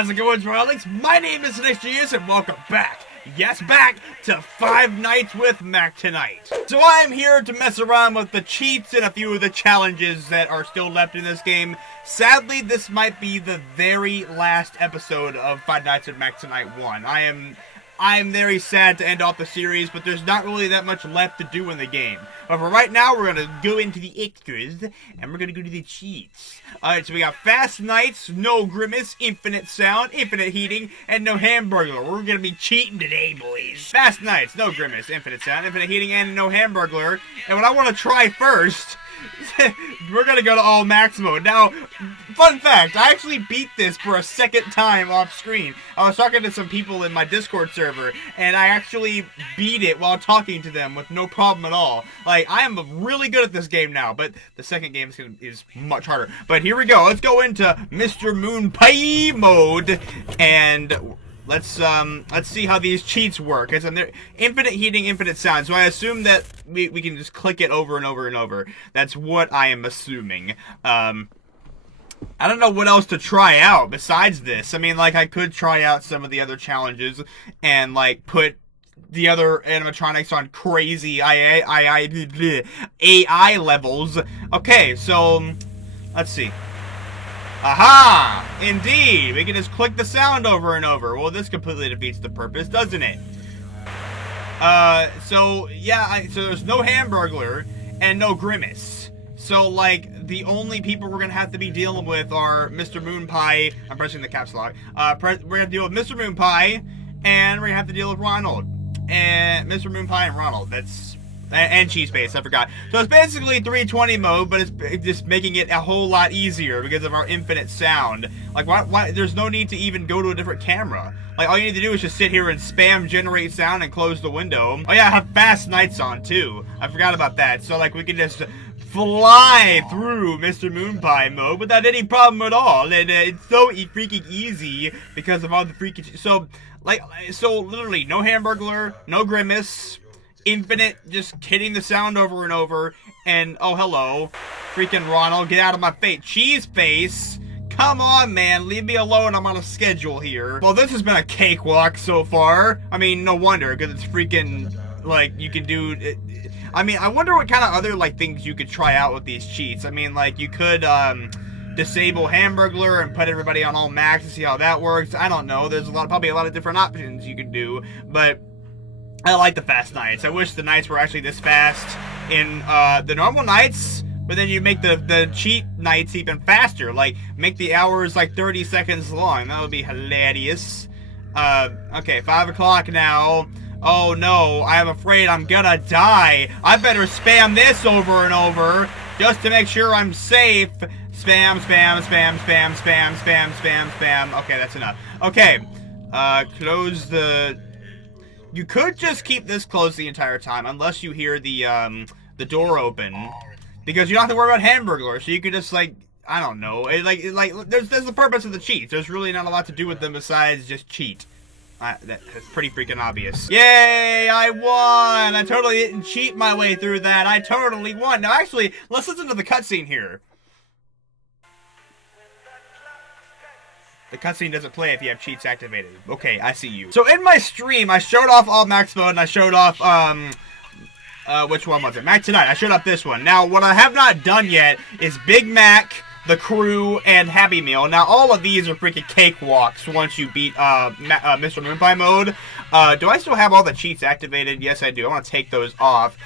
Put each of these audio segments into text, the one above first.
How's it going, Alex? My name is TheNextGenius, and welcome back. Yes, back to Five Nights with Mac tonight. So I am here to mess around with the cheats and a few of the challenges that are still left in this game. Sadly, this might be the very last episode of Five Nights with Mac Tonight 1. I am very sad to end off the series, but there's not really that much left to do in the game. But for right now, we're going to go into the extras, and we're going to go to the cheats. Alright, so we got Fast Nights, No Grimace, Infinite Sound, Infinite Heating, and No Hamburglar. We're going to be cheating today, boys. Fast Nights, No Grimace, Infinite Sound, Infinite Heating, and No Hamburglar. And what I want to try first, we're going to go to all max mode. Now, fun fact, I actually beat this for a second time off screen. I was talking to some people in my Discord server, and I actually beat it while talking to them with no problem at all. Like, I am really good at this game now, but the second game is much harder. But here we go. Let's go into Mr. MOONPIE mode, and let's see how these cheats work. It's infinite heating, infinite sound. So I assume that we can just click it over and over and over. That's what I am assuming. I don't know what else to try out besides this. I mean, like, I could try out some of the other challenges and, like, put the other animatronics on crazy AI levels. Okay, so let's see. Aha! Indeed! We can just click the sound over and over. Well, this completely defeats the purpose, doesn't it? So, yeah, so there's no Hamburglar and no Grimace. So, like, the only people we're gonna have to be dealing with are Mr. MOONPIE. I'm pressing the caps lock. We're gonna deal with Mr. MOONPIE, and we're gonna have to deal with Ronald. And Mr. MOONPIE and Ronald. And Cheese Base, I forgot. So it's basically 320 mode, but it's just making it a whole lot easier because of our infinite sound. Like, why? There's no need to even go to a different camera. Like, all you need to do is just sit here and spam generate sound and close the window. Oh yeah, I have Fast Nights on too. I forgot about that. So, like, we can just fly through Mr. MOONPIE mode without any problem at all. And it's so freaking easy because of all the freaking... So literally, no Hamburglar, no Grimace, infinite, just hitting the sound over and over, and oh hello, freaking Ronald, get out of my face. Cheese Face, come on man, leave me alone, I'm on a schedule here. Well, this has been a cakewalk so far. I mean, no wonder, because it's freaking, like, you can do it. I mean, I wonder what kind of other, like, things you could try out with these cheats. I mean, like, you could disable Hamburglar and put everybody on all max to see how that works. I don't know, there's probably a lot of different options you could do, but I like the fast nights. I wish the nights were actually this fast in the normal nights, but then you make the cheat nights even faster. Like, make the hours like 30 seconds long. That would be hilarious. Okay, 5 o'clock now. Oh no, I'm afraid I'm gonna die. I better spam this over and over just to make sure I'm safe. Spam, spam, spam, spam, spam, spam, spam, spam. Okay, that's enough. Okay, close the... You could just keep this closed the entire time, unless you hear the door open, because you don't have to worry about Hamburglar. So you could just, like, I don't know, there's the purpose of the cheats. There's really not a lot to do with them besides just cheat. That's pretty freaking obvious. Yay! I won! I totally didn't cheat my way through that. I totally won. Now, actually, let's listen to the cutscene here. The cutscene doesn't play if you have cheats activated. Okay, I see you. So in my stream, I showed off all max mode, and I showed off, which one was it? Mac Tonight. I showed off this one. Now, what I have not done yet is Big Mac, The Crew, and Happy Meal. Now, all of these are freaking cakewalks once you beat, Mr. MOONPIE mode. Do I still have all the cheats activated? Yes, I do. I want to take those off.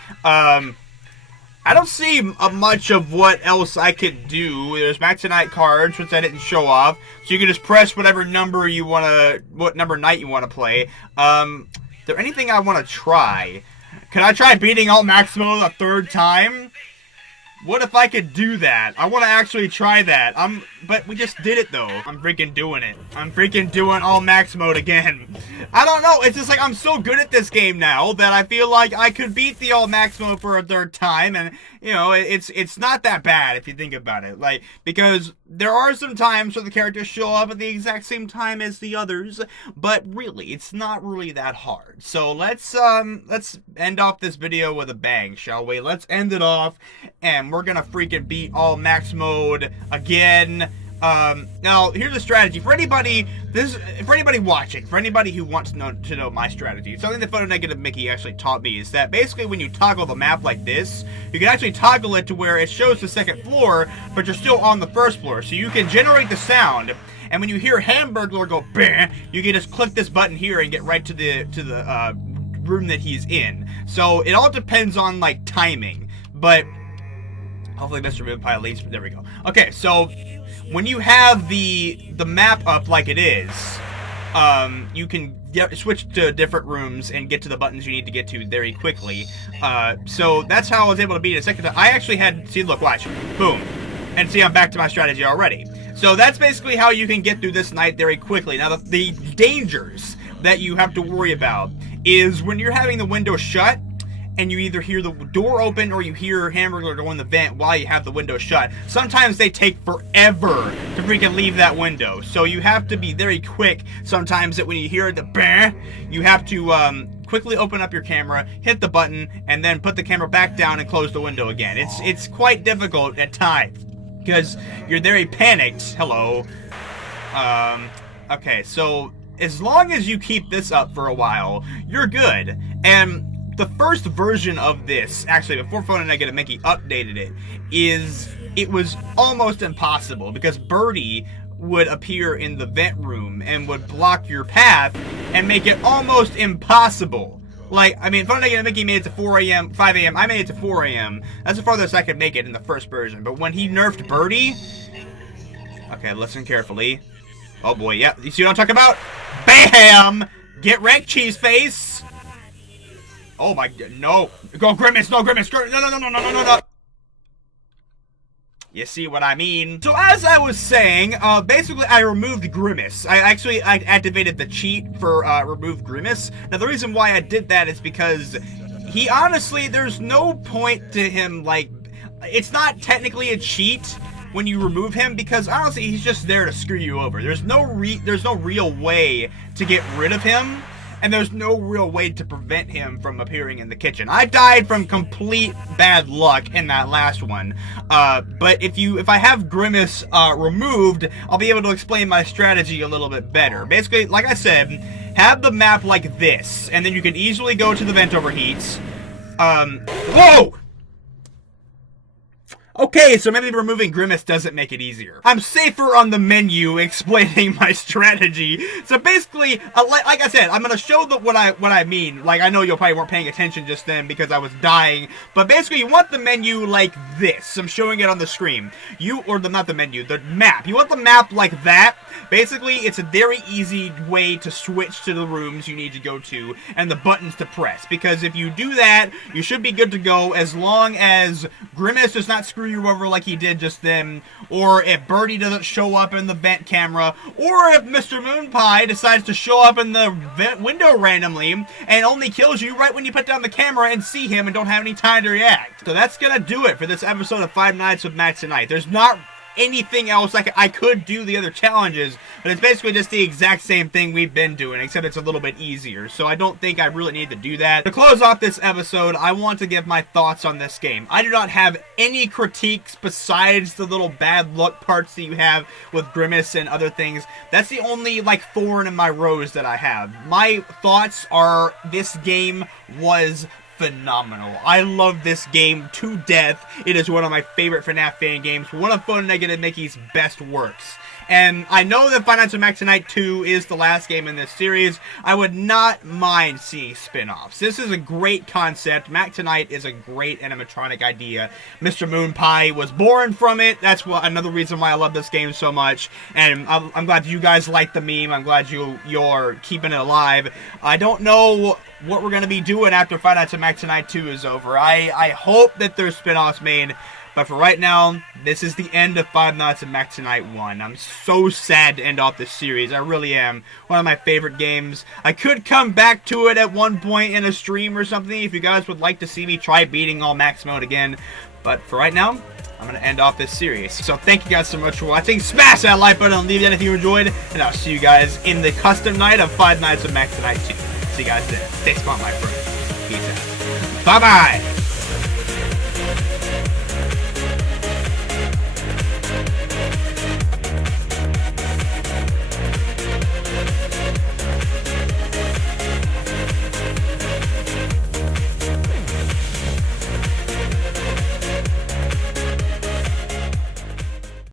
I don't see much of what else I could do. There's Mac Tonight cards, which I didn't show off. So you can just press whatever number you want to, what number night you want to play. Is there anything I want to try? Can I try beating all max mode a third time? What if I could do that? I want to actually try that. But we just did it though. I'm freaking doing it. I'm freaking doing all max mode again. I don't know. It's just like I'm so good at this game now that I feel like I could beat the all max mode for a third time, and you know, it's not that bad if you think about it. Like, because there are some times where the characters show up at the exact same time as the others, but really, it's not really that hard. So let's end off this video with a bang, shall we? Let's end it off, and we're gonna freaking beat all max mode again. Now here's a strategy for anybody. For anybody watching, for anybody who wants to know my strategy. Something that Photonegative Mickey actually taught me is that basically when you toggle the map like this, you can actually toggle it to where it shows the second floor, but you're still on the first floor. So you can generate the sound, and when you hear Hamburglar go bang, you can just click this button here and get right to the room that he's in. So it all depends on like timing, but hopefully Mr. MOONPIE leaves. There we go. Okay, so when you have the map up like it is, you can switch to different rooms and get to the buttons you need to get to very quickly. So that's how I was able to beat it a second time. I actually had, see, look, watch, boom, and see, I'm back to my strategy already. So that's basically how you can get through this night very quickly. Now the dangers that you have to worry about is when you're having the window shut and you either hear the door open or you hear Hamburglar go in the vent while you have the window shut. Sometimes they take forever to freaking leave that window. So you have to be very quick sometimes that when you hear the bang, you have to quickly open up your camera, hit the button, and then put the camera back down and close the window again. It's quite difficult at times because you're very panicked. Hello. Okay, so as long as you keep this up for a while, you're good. And the first version of this, actually before Photonegative Mickey updated it was almost impossible because Birdie would appear in the vent room and would block your path and make it almost impossible. Like, I mean, Photonegative Mickey made it to 4 a.m., 5 a.m., I made it to 4 a.m. That's the farthest I could make it in the first version. But when he nerfed Birdie, okay, listen carefully. Oh boy, yep, you see what I'm talking about? BAM! Get wrecked, cheese face! Oh my god, no. Go Grimace, no Grimace, no. You see what I mean? So as I was saying, basically I removed Grimace. I activated the cheat for remove Grimace. Now the reason why I did that is because he honestly, there's no point to him, like, it's not technically a cheat when you remove him because honestly he's just there to screw you over. There's no real way to get rid of him. And there's no real way to prevent him from appearing in the kitchen. I died from complete bad luck in that last one. But if I have Grimace removed, I'll be able to explain my strategy a little bit better. Basically, like I said, have the map like this, and then you can easily go to the vent overheats. Whoa! Okay, so maybe removing Grimace doesn't make it easier. I'm safer on the menu explaining my strategy. So basically, like I said, I'm gonna show what I mean. Like, I know you probably weren't paying attention just then because I was dying. But basically, you want the menu like this. I'm showing it on the screen. Not the menu, the map. You want the map like that. Basically, it's a very easy way to switch to the rooms you need to go to and the buttons to press. Because if you do that, you should be good to go as long as Grimace does not screw you over like he did just then, or if Birdie doesn't show up in the vent camera, or if Mr. MOONPIE decides to show up in the vent window randomly and only kills you right when you put down the camera and see him and don't have any time to react. So that's gonna do it for this episode of Five Nights with Matt tonight. There's not anything else. I could do the other challenges, but it's basically just the exact same thing we've been doing, except it's a little bit easier. So I don't think I really need to do that. To close off this episode, I want to give my thoughts on this game. I do not have any critiques besides the little bad luck parts that you have with Grimace and other things. That's the only, like, thorn in my rose that I have. My thoughts are this game was phenomenal. I love this game to death. It is one of my favorite FNAF fan games, one of Photonegative Mickey's best works. And I know that Five Nights with Matt Tonight 2 is the last game in this series. I would not mind seeing spin-offs. This is a great concept. Matt Tonight is a great animatronic idea. Mr. MOONPIE was born from it. That's another reason why I love this game so much. And I'm glad you guys like the meme. I'm glad you're keeping it alive. I don't know what we're going to be doing after Five Nights with Matt Tonight 2 is over. I hope that there's spin-offs made. But for right now, this is the end of Five Nights at Mac Tonight 1. I'm so sad to end off this series. I really am. One of my favorite games. I could come back to it at one point in a stream or something if you guys would like to see me try beating all max mode again. But for right now, I'm going to end off this series. So thank you guys so much for watching. Smash that like button and leave that if you enjoyed. And I'll see you guys in the custom night of Five Nights at Mac Tonight 2. See you guys then. Stay smart, my friends. Peace out. Bye-bye.